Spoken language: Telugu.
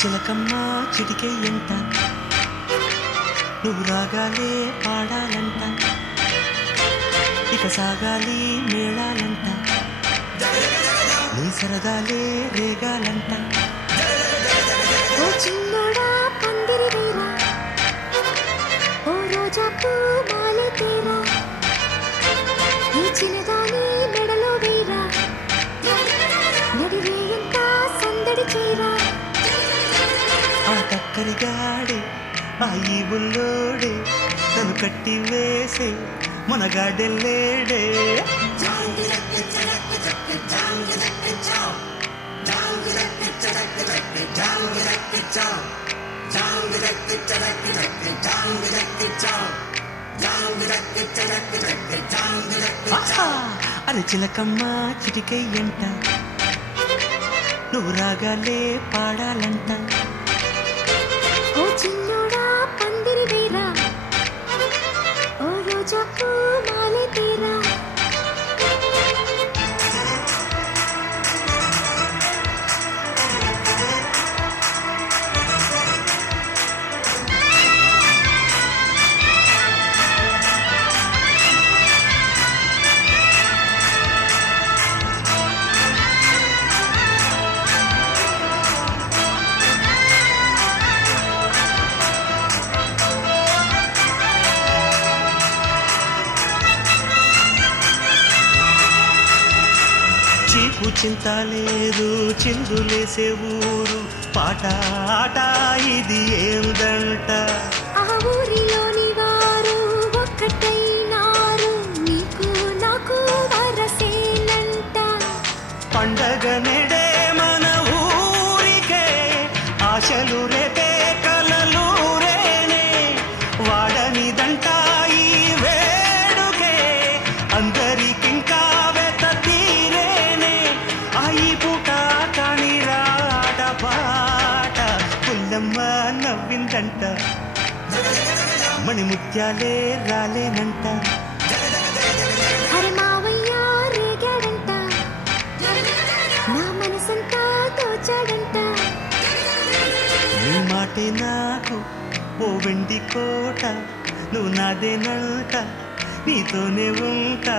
చిలకమ్మ చిటికే ఎంత నువ్వు రాగాలే పాడాలంట ఇక సాగాలి మేళాలంట నీ సరదాలే రేగాలంట ఓ చిన్నోడా పందిరి వేరా ఓ రోజా పూ మాలే తేరా ఈ చిన్నదాని మెడలో వేరా నడివేయంత సందడి చేరా ఆ టక్కరిగాడే ఆ ఈ బుల్లోడే తను కట్టి వేసే మన గాడెల్లేడే అరే చిలకమ్మ చిటికై ఎంట నువ్వు రాగాలే పాడాలంట ఓ చిన్నోడా పందిరి వేరా ఓ రోజా పూ మాలే తేరా చీపు చింత లేదు చిందులేసే ఊరు పాట ఆట ఇది ఏందంట ఆ ఊరిలోని వారు ఒక్కటైనారు నీకు నాకు వరసేనంట పండగ నెడే మన ఊరికే ఆశలు రేపే కలలు రేనే వాడనిదంట ఈ వేడుకే అందరికింకా వెత తీరేనే ఈ పూట కాని రాట పాట పుల్లమ్మ నవ్విందంట మణిముత్యాలే రాలేనంట అరే మావయ్య రేగాడంట నా మనసంతా తోచాడంట నీ మాటే నాకు ఓ వెండి కోట నువ్వు నాదేనంట నీతోనే ఉంటా